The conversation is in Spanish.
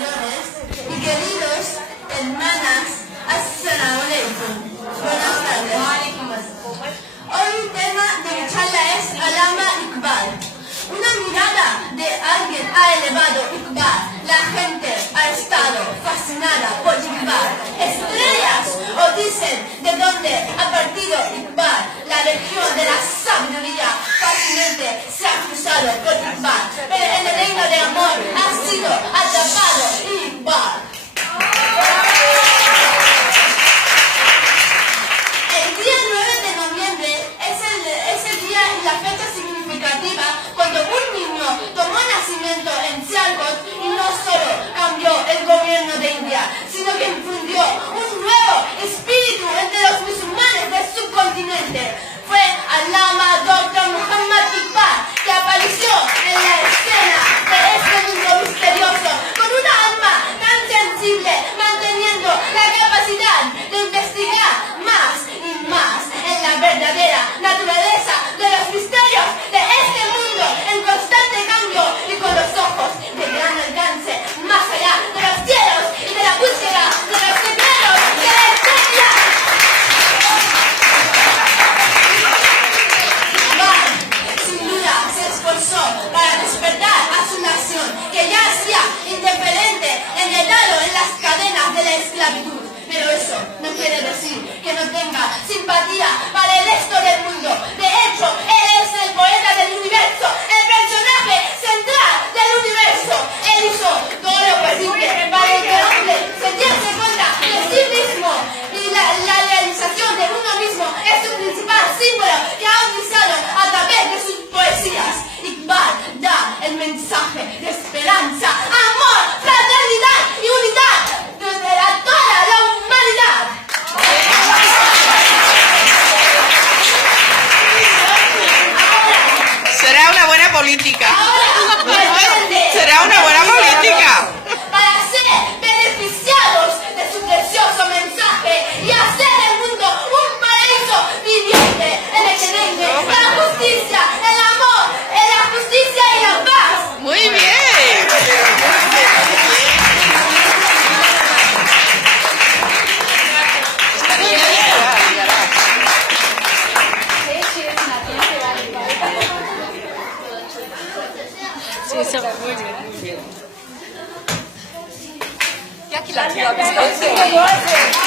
mayores y queridos hermanas, assalamu alaikum. Buenas tardes. Hoy el tema de mi charla es Allama Iqbal. Una mirada de alguien ha elevado Iqbal. La gente ha estado fascinada por Iqbal. Estrellas o dicen de dónde ha partido Iqbal. La región de la sabiduría fácilmente se ha cruzado por Iqbal. Pero en el reino de amor ha sido atrapado Iqbal. El día 9 de noviembre es el día y la fecha significativa cuando un niño tomó nacimiento en Sialkot y no solo cambió el gobierno de India, sino que infundió un nuevo espíritu entre los musulmanes del subcontinente. Fue Allama Dr. Muhammad Iqbal que apareció en la escena de este mundo misterioso con una alma tan sensible, manteniendo la capacidad de investigar más y más en la verdadera naturaleza de los misterios de este mundo en constante cambio y con los ojos de gran alcance, más allá de los cielos y de la búsqueda de los secretos de la estrella. Iqbal, sin duda, se esforzó para despertar a su nación, que yacía indiferente, enredado en las cadenas de la esclavitud. Pero eso no quiere decir que no tenga simpatía para el resto del mundo. De hecho, él es el poeta del universo, el personaje central del universo. Él hizo todo lo posible para que el hombre se diese cuenta de sí mismo. Y la realización de uno mismo es su principal símbolo que ha utilizado a través de sus poesías. Iqbal da el mensaje de esperanza, amor, fraternidad y unidad a toda la humanidad. Será una buena política. Ahora, Será una buena política.